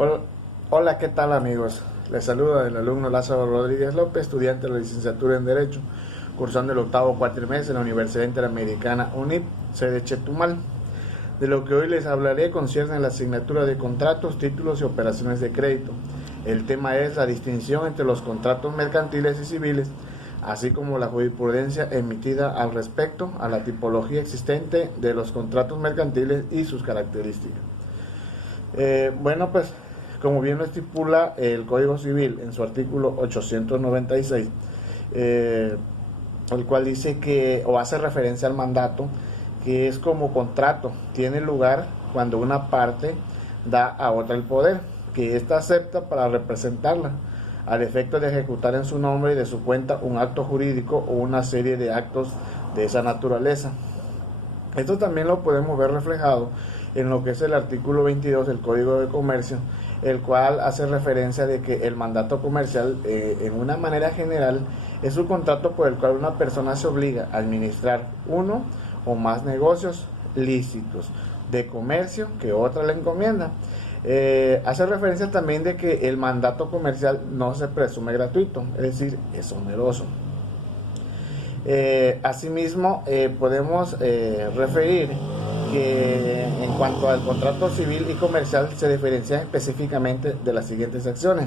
Hola, hola, ¿qué tal amigos? Les saluda el alumno Lázaro Rodríguez López, estudiante de la licenciatura en Derecho, cursando el octavo cuatrimestre en la Universidad Interamericana UNIP, sede Chetumal. De lo que hoy les hablaré concierne la asignatura de contratos, títulos y operaciones de crédito. El tema es la distinción entre los contratos mercantiles y civiles, así como la jurisprudencia emitida al respecto a la tipología existente de los contratos mercantiles y sus características. Pues como bien lo estipula el Código Civil en su artículo 896, el cual dice que, o hace referencia al mandato, que es como contrato, tiene lugar cuando una parte da a otra el poder, que ésta acepta para representarla, al efecto de ejecutar en su nombre y de su cuenta un acto jurídico o una serie de actos de esa naturaleza. Esto también lo podemos ver reflejado en lo que es el artículo 22 del Código de Comercio, el cual hace referencia de que el mandato comercial, en una manera general, es un contrato por el cual una persona se obliga a administrar uno o más negocios lícitos de comercio que otra le encomienda. Hace referencia también de que el mandato comercial no se presume gratuito, es decir, es oneroso. Asimismo, podemos referir que en cuanto al contrato civil y comercial se diferencian específicamente de las siguientes acciones.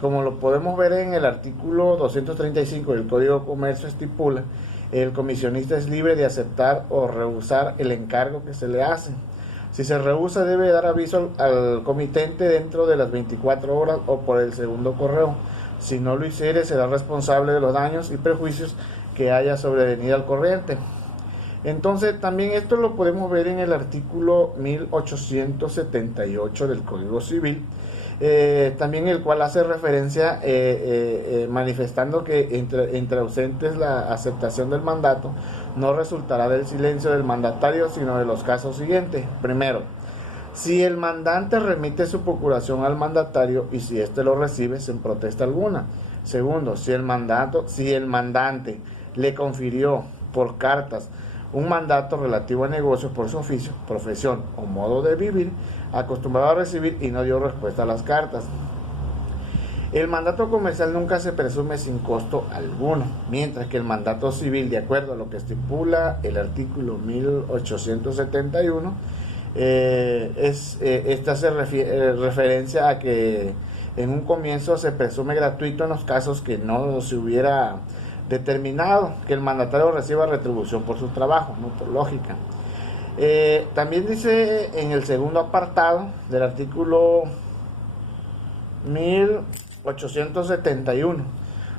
Como lo podemos ver en el artículo 235 del Código de Comercio, estipula: el comisionista es libre de aceptar o rehusar el encargo que se le hace. Si se rehúsa, debe dar aviso al comitente dentro de las 24 horas o por el segundo correo. Si no lo hiciere, será responsable de los daños y perjuicios que haya sobrevenido al corriente. Entonces, también esto lo podemos ver en el artículo 1878 del Código Civil, también el cual hace referencia manifestando que entre ausentes la aceptación del mandato no resultará del silencio del mandatario, sino de los casos siguientes. Primero, si el mandante remite su procuración al mandatario y si éste lo recibe sin protesta alguna. Segundo, si el mandante le confirió por cartas un mandato relativo a negocios por su oficio, profesión o modo de vivir, acostumbrado a recibir y no dio respuesta a las cartas. El mandato comercial nunca se presume sin costo alguno, mientras que el mandato civil, de acuerdo a lo que estipula el artículo 1871, esta hace referencia a que en un comienzo se presume gratuito en los casos que no se hubiera determinado que el mandatario reciba retribución por su trabajo, no por lógica. También dice en el segundo apartado del artículo 1871,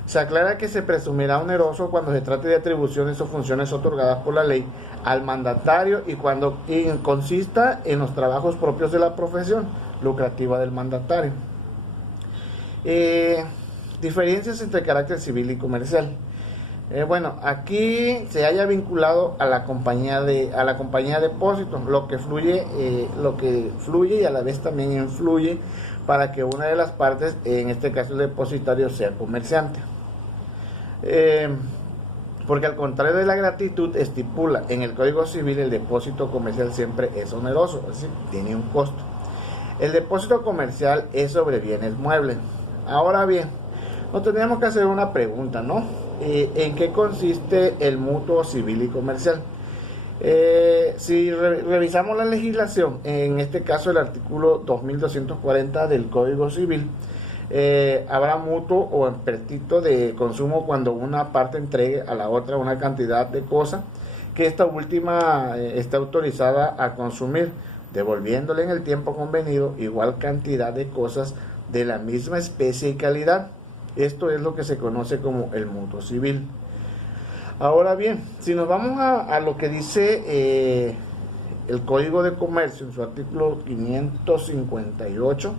se aclara que se presumirá oneroso cuando se trate de atribuciones o funciones otorgadas por la ley al mandatario y cuando consista en los trabajos propios de la profesión lucrativa del mandatario. Diferencias entre carácter civil y comercial. Aquí se haya vinculado a la compañía de depósito, lo que fluye y a la vez también influye para que una de las partes, en este caso el depositario, sea comerciante. Porque al contrario de la gratitud, estipula en el Código Civil, el depósito comercial siempre es oneroso, es decir, tiene un costo. El depósito comercial es sobre bienes muebles. Ahora bien, nos tendríamos que hacer una pregunta, ¿no? ¿En qué consiste el mutuo civil y comercial? Si revisamos la legislación, en este caso el artículo 2240 del Código Civil, habrá mutuo o empréstito de consumo cuando una parte entregue a la otra una cantidad de cosas que esta última está autorizada a consumir, devolviéndole en el tiempo convenido igual cantidad de cosas de la misma especie y calidad. Esto es lo que se conoce como el mutuo civil. Ahora bien, si nos vamos a lo que dice el Código de Comercio en su artículo 558,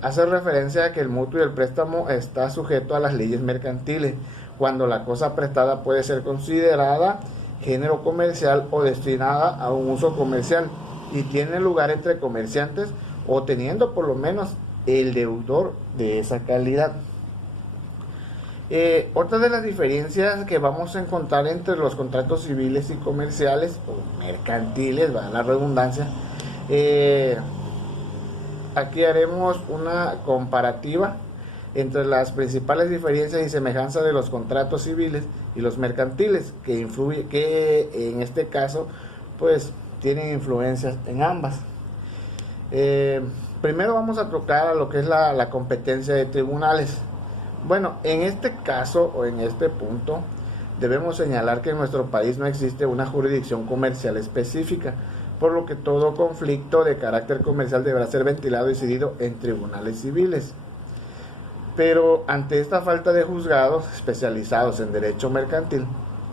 hace referencia a que el mutuo y el préstamo está sujeto a las leyes mercantiles, cuando la cosa prestada puede ser considerada género comercial o destinada a un uso comercial y tiene lugar entre comerciantes o teniendo por lo menos el deudor de esa calidad. Otra de las diferencias que vamos a encontrar entre los contratos civiles y comerciales o mercantiles, va la redundancia, aquí haremos una comparativa entre las principales diferencias y semejanzas de los contratos civiles y los mercantiles, que en este caso pues tienen influencias en ambas. Primero vamos a tocar a lo que es la competencia de tribunales. Bueno, en este caso o en este punto debemos señalar que en nuestro país no existe una jurisdicción comercial específica, por lo que todo conflicto de carácter comercial deberá ser ventilado y decidido en tribunales civiles. Pero ante esta falta de juzgados especializados en derecho mercantil,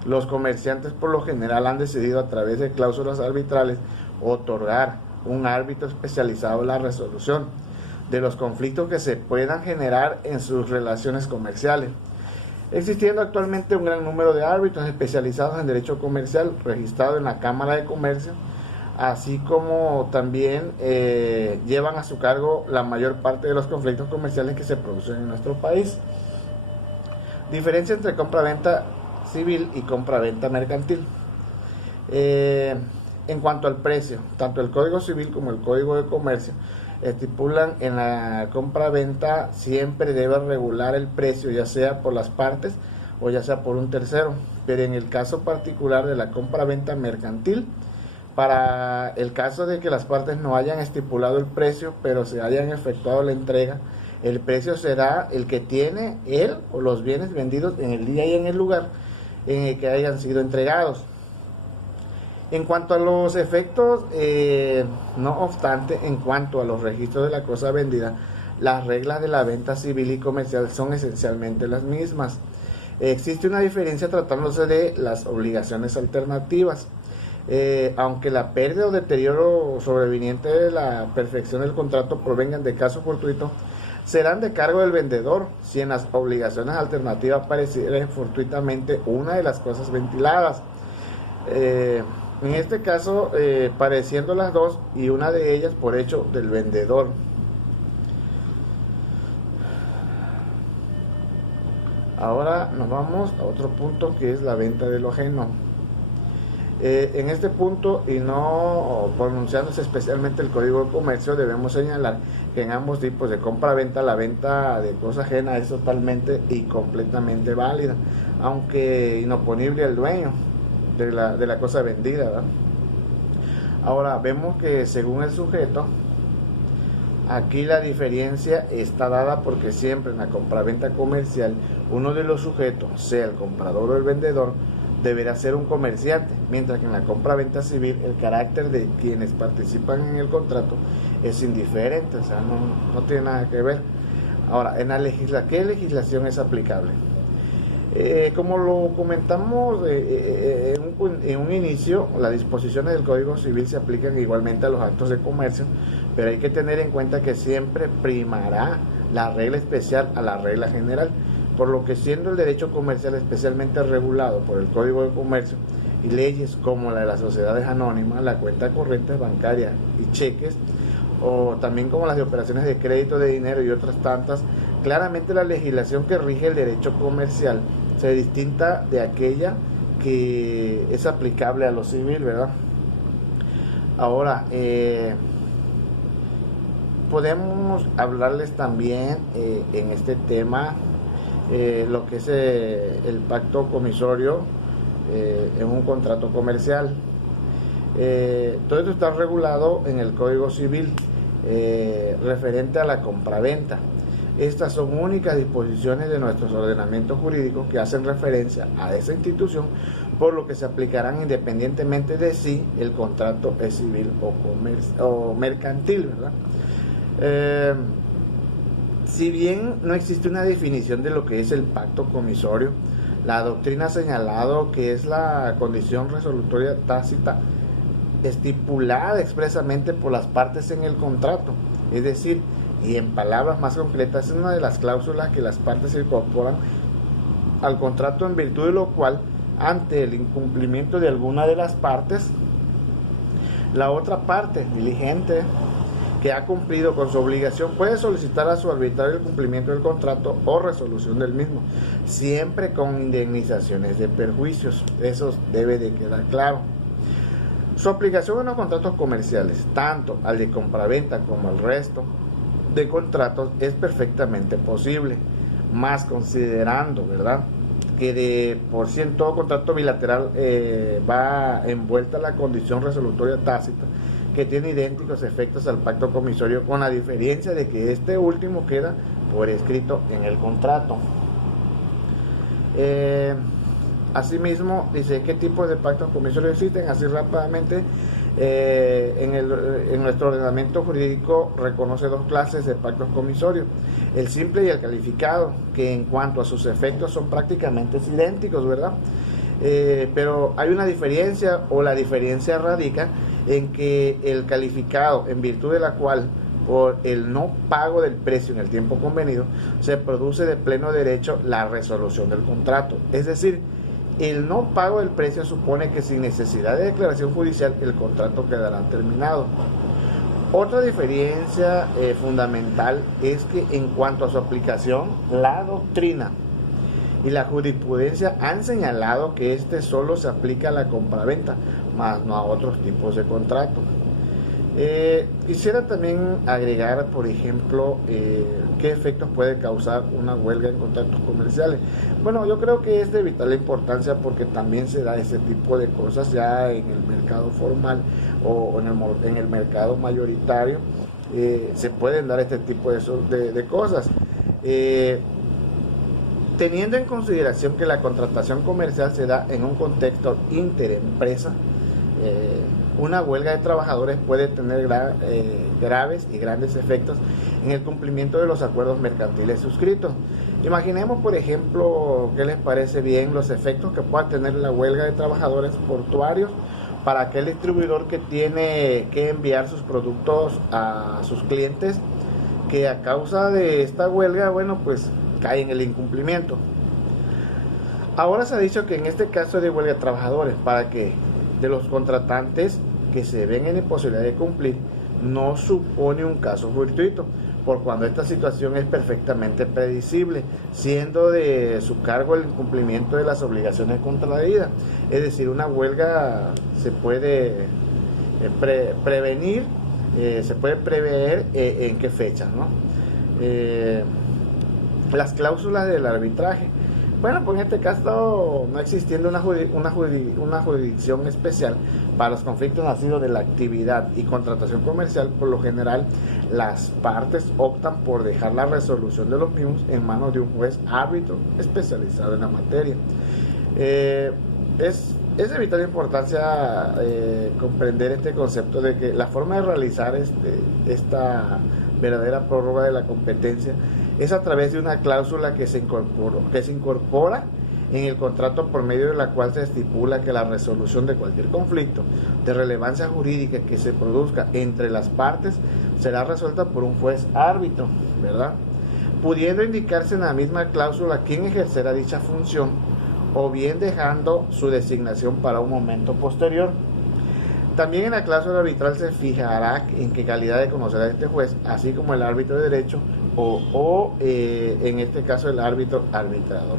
los comerciantes por lo general han decidido a través de cláusulas arbitrales otorgar un árbitro especializado en la resolución de los conflictos que se puedan generar en sus relaciones comerciales, existiendo actualmente un gran número de árbitros especializados en derecho comercial registrados en la Cámara de Comercio, así como también llevan a su cargo la mayor parte de los conflictos comerciales que se producen en nuestro país. Diferencia entre compra-venta civil y compra-venta mercantil. En cuanto al precio, tanto el Código Civil como el Código de Comercio estipulan en la compra-venta siempre debe regular el precio, ya sea por las partes o ya sea por un tercero, pero en el caso particular de la compra-venta mercantil, para el caso de que las partes no hayan estipulado el precio, pero se hayan efectuado la entrega, el precio será el que tiene él o los bienes vendidos en el día y en el lugar en el que hayan sido entregados. En cuanto a los efectos, no obstante, en cuanto a los registros de la cosa vendida, las reglas de la venta civil y comercial son esencialmente las mismas. Existe una diferencia tratándose de las obligaciones alternativas. Aunque la pérdida o deterioro sobreviniente de la perfección del contrato provengan de caso fortuito, serán de cargo del vendedor si en las obligaciones alternativas apareciera fortuitamente una de las cosas ventiladas. En este caso, pareciendo las dos y una de ellas por hecho del vendedor. Ahora nos vamos a otro punto, que es la venta de lo ajeno. En este punto, y no pronunciándose especialmente el Código de Comercio, debemos señalar que en ambos tipos de compra-venta, la venta de cosa ajena es totalmente y completamente válida, aunque inoponible al dueño de la cosa vendida, ¿verdad? Ahora vemos que según el sujeto, aquí la diferencia está dada porque siempre en la compraventa comercial uno de los sujetos, sea el comprador o el vendedor, deberá ser un comerciante, mientras que en la compraventa civil el carácter de quienes participan en el contrato es indiferente, o sea, no tiene nada que ver. Ahora, ¿qué legislación es aplicable? Como lo comentamos en un inicio, las disposiciones del Código Civil se aplican igualmente a los actos de comercio, pero hay que tener en cuenta que siempre primará la regla especial a la regla general, por lo que siendo el derecho comercial especialmente regulado por el Código de Comercio y leyes como la de las sociedades anónimas, la cuenta corriente bancaria y cheques, o también como las de operaciones de crédito de dinero y otras tantas, claramente la legislación que rige el derecho comercial se distinta de aquella que es aplicable a lo civil, ¿verdad? Ahora, podemos hablarles también en este tema lo que es el pacto comisorio en un contrato comercial. Todo esto está regulado en el Código Civil referente a la compraventa. Estas son únicas disposiciones de nuestros ordenamientos jurídicos que hacen referencia a esa institución, por lo que se aplicarán independientemente de si el contrato es civil o mercantil, ¿verdad? Si bien no existe una definición de lo que es el pacto comisorio, la doctrina ha señalado que es la condición resolutoria tácita estipulada expresamente por las partes en el contrato, es decir, y en palabras más concretas, es una de las cláusulas que las partes incorporan al contrato, en virtud de lo cual, ante el incumplimiento de alguna de las partes, la otra parte diligente que ha cumplido con su obligación puede solicitar a su arbitrario el cumplimiento del contrato o resolución del mismo, siempre con indemnizaciones de perjuicios. Eso debe de quedar claro. Su aplicación en los contratos comerciales, tanto al de compraventa como al resto, de contratos es perfectamente posible, más considerando, ¿verdad?, que de por sí en todo contrato bilateral va envuelta la condición resolutoria tácita que tiene idénticos efectos al pacto comisorio, con la diferencia de que este último queda por escrito en el contrato. Asimismo, dice qué tipos de pactos comisorios existen. Así rápidamente, en nuestro ordenamiento jurídico reconoce dos clases de pactos comisorios: el simple y el calificado, que en cuanto a sus efectos son prácticamente idénticos, ¿verdad? Pero hay una diferencia, o la diferencia radica en que el calificado, en virtud de la cual por el no pago del precio en el tiempo convenido, se produce de pleno derecho la resolución del contrato. Es decir, el no pago del precio supone que sin necesidad de declaración judicial el contrato quedará terminado. Otra diferencia fundamental es que en cuanto a su aplicación, la doctrina y la jurisprudencia han señalado que este solo se aplica a la compraventa, más no a otros tipos de contrato. Quisiera también agregar, por ejemplo, qué efectos puede causar una huelga en contratos comerciales. Bueno, yo creo que es de vital importancia, porque también se da ese tipo de cosas ya en el mercado formal o en el mercado mayoritario. Se pueden dar este tipo de cosas. Teniendo en consideración que la contratación comercial se da en un contexto interempresa, una huelga de trabajadores puede tener graves y grandes efectos en el cumplimiento de los acuerdos mercantiles suscritos. Imaginemos, por ejemplo, qué les parece bien los efectos que pueda tener la huelga de trabajadores portuarios para aquel distribuidor que tiene que enviar sus productos a sus clientes, que a causa de esta huelga, bueno, pues cae en el incumplimiento. Ahora se ha dicho que en este caso de huelga de trabajadores, para que de los contratantes que se ven en imposibilidad de cumplir, no supone un caso fortuito, por cuando esta situación es perfectamente predecible, siendo de su cargo el incumplimiento de las obligaciones contraídas. Es decir, una huelga se puede prevenir, se puede prever en qué fecha, ¿no? Las cláusulas del arbitraje. Bueno, pues en este caso, no existiendo una jurisdicción especial para los conflictos nacidos de la actividad y contratación comercial, por lo general las partes optan por dejar la resolución de los mismos en manos de un juez árbitro especializado en la materia. Es de vital importancia comprender este concepto de que la forma de realizar esta verdadera prórroga de la competencia es a través de una cláusula que se incorpora en el contrato, por medio de la cual se estipula que la resolución de cualquier conflicto de relevancia jurídica que se produzca entre las partes será resuelta por un juez árbitro, ¿verdad? Pudiendo indicarse en la misma cláusula quién ejercerá dicha función, o bien dejando su designación para un momento posterior. También en la cláusula arbitral se fijará en qué calidad de conocerá este juez, así como el árbitro de derecho o en este caso el árbitro arbitrador.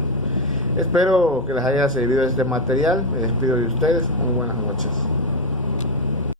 Espero que les haya servido este material. Me despido de ustedes. Muy buenas noches.